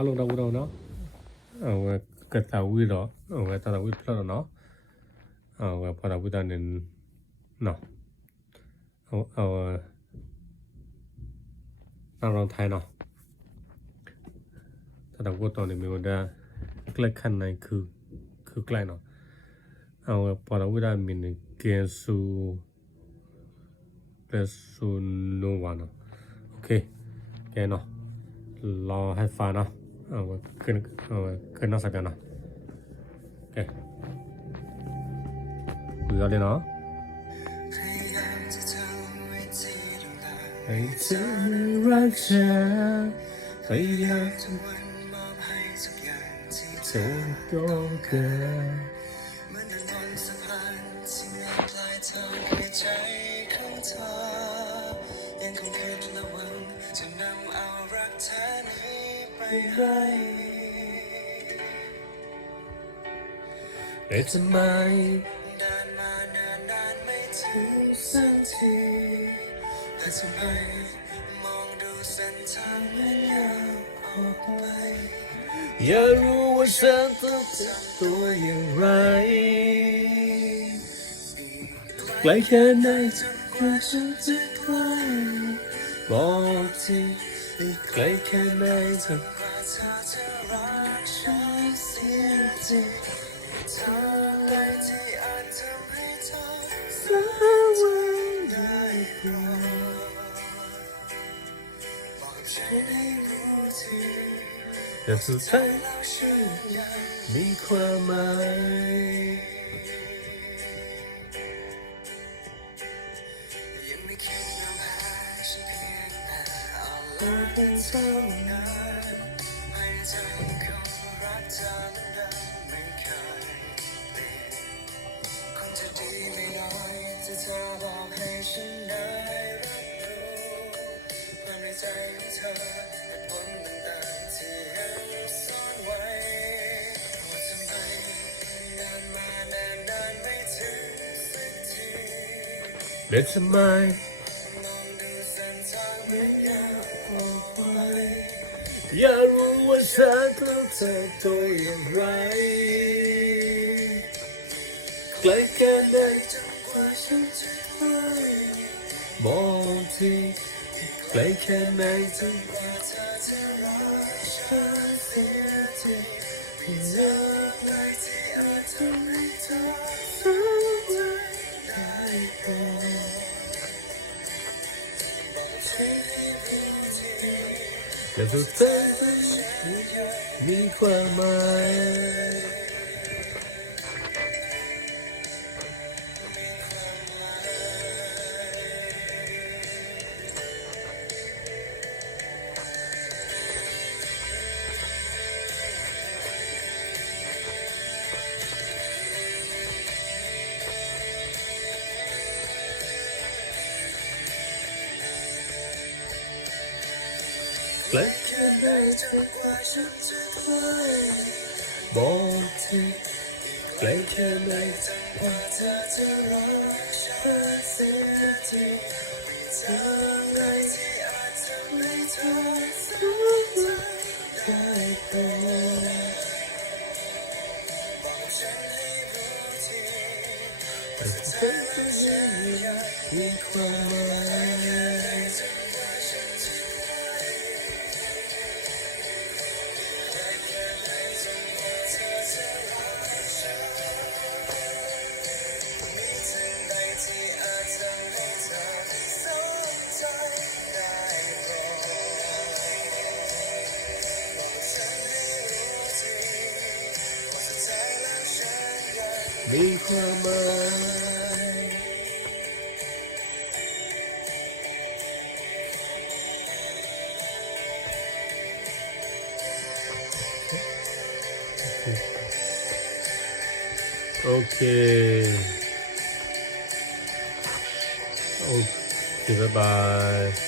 အားလုံးတော့ဘူးတော့နော်ဟိုကတာဝီတော့ဟိုတာဝီဖလော်နော်ဟိုပါတာဝီတာနေနော်ဟိုနောက်ထိုင်းနော်တာဝီတော့နေမျိုးဒါကလခန်နိုင်คือกลายเนาะเอาพอเราวิได้มีเกสูโนวาเนาะโอเคแกเนาะรอให้ฟ้าเนาะขึ้นนอกสักกันเนาะโอเคคุยกันเลยเนาะให้เธอรักฉันพยายามทุกวันมอบให้ทุกอย่างที่เธอต้องการเหมือนดังบนสะพานที่มีปลายทางในใจของเธอยังคงคิดระวังจะนำเอารักแท้นี้ไปให้แต่ทำไมเดินมานานไม่ถึงสักทีแต่ทำไมมองดูเส้นทางไม่ยาวออกไปอยากรู้ว่าฉันต้องทำตัวอย่างไรไกลแค่ไหนจนกว่าฉันจะใกล้บอกทีไกลแค่ไหนจนกว่าเธอจะรักฉันเสียจริงทางใดที่อาจทำให้เธอสาวันได้โปรดบอกฉันให้รู้ทีแต่สุดท้ายแล้วฉันยังมีความหมายยังไม่คิดยอมแพ้ฉันเพียงแต่เอาละเป็นเท่านั้นให้ใจของรักเธอนั้นไม่เคยเปลี่ยนคงจะดีไม่น้อยถ้าเธอบอกให้ฉันได้รับรู้ความในใจของเธอเหตุผลต่างๆที่ยังซ่อนไว้ว่าทำไมนานมานานไม่ถึงสักทีและทำไมมองดูเส้นทางไม่ยาวออกไปอยากรู้ว่าฉันต้องเธอตัวอย่างไรไกลแค่ไหนจนกว่าฉันจะใกล้บอกทีไกลแค่ไหนจนกว่าเธอจะรักฉันเสียทีเพียงเรื่องใดที่อาจทำให้เธอสนใจได้โปรดบอกฉันให้รู้ทีแต่สุดท้ายมีความหมายไกลแค่ไหนจนกว่าฉันจะใกล้บอกทีไกลแค่ไหนจนกว่าเธอจะรักฉันเสียทีทางใดที่อาจทำให้เธอสนใจได้โปรดบอกฉันให้รู้ทีแต่ฉันก็ยังมีความหมายมีความหมายโอเคบ๊ายบาย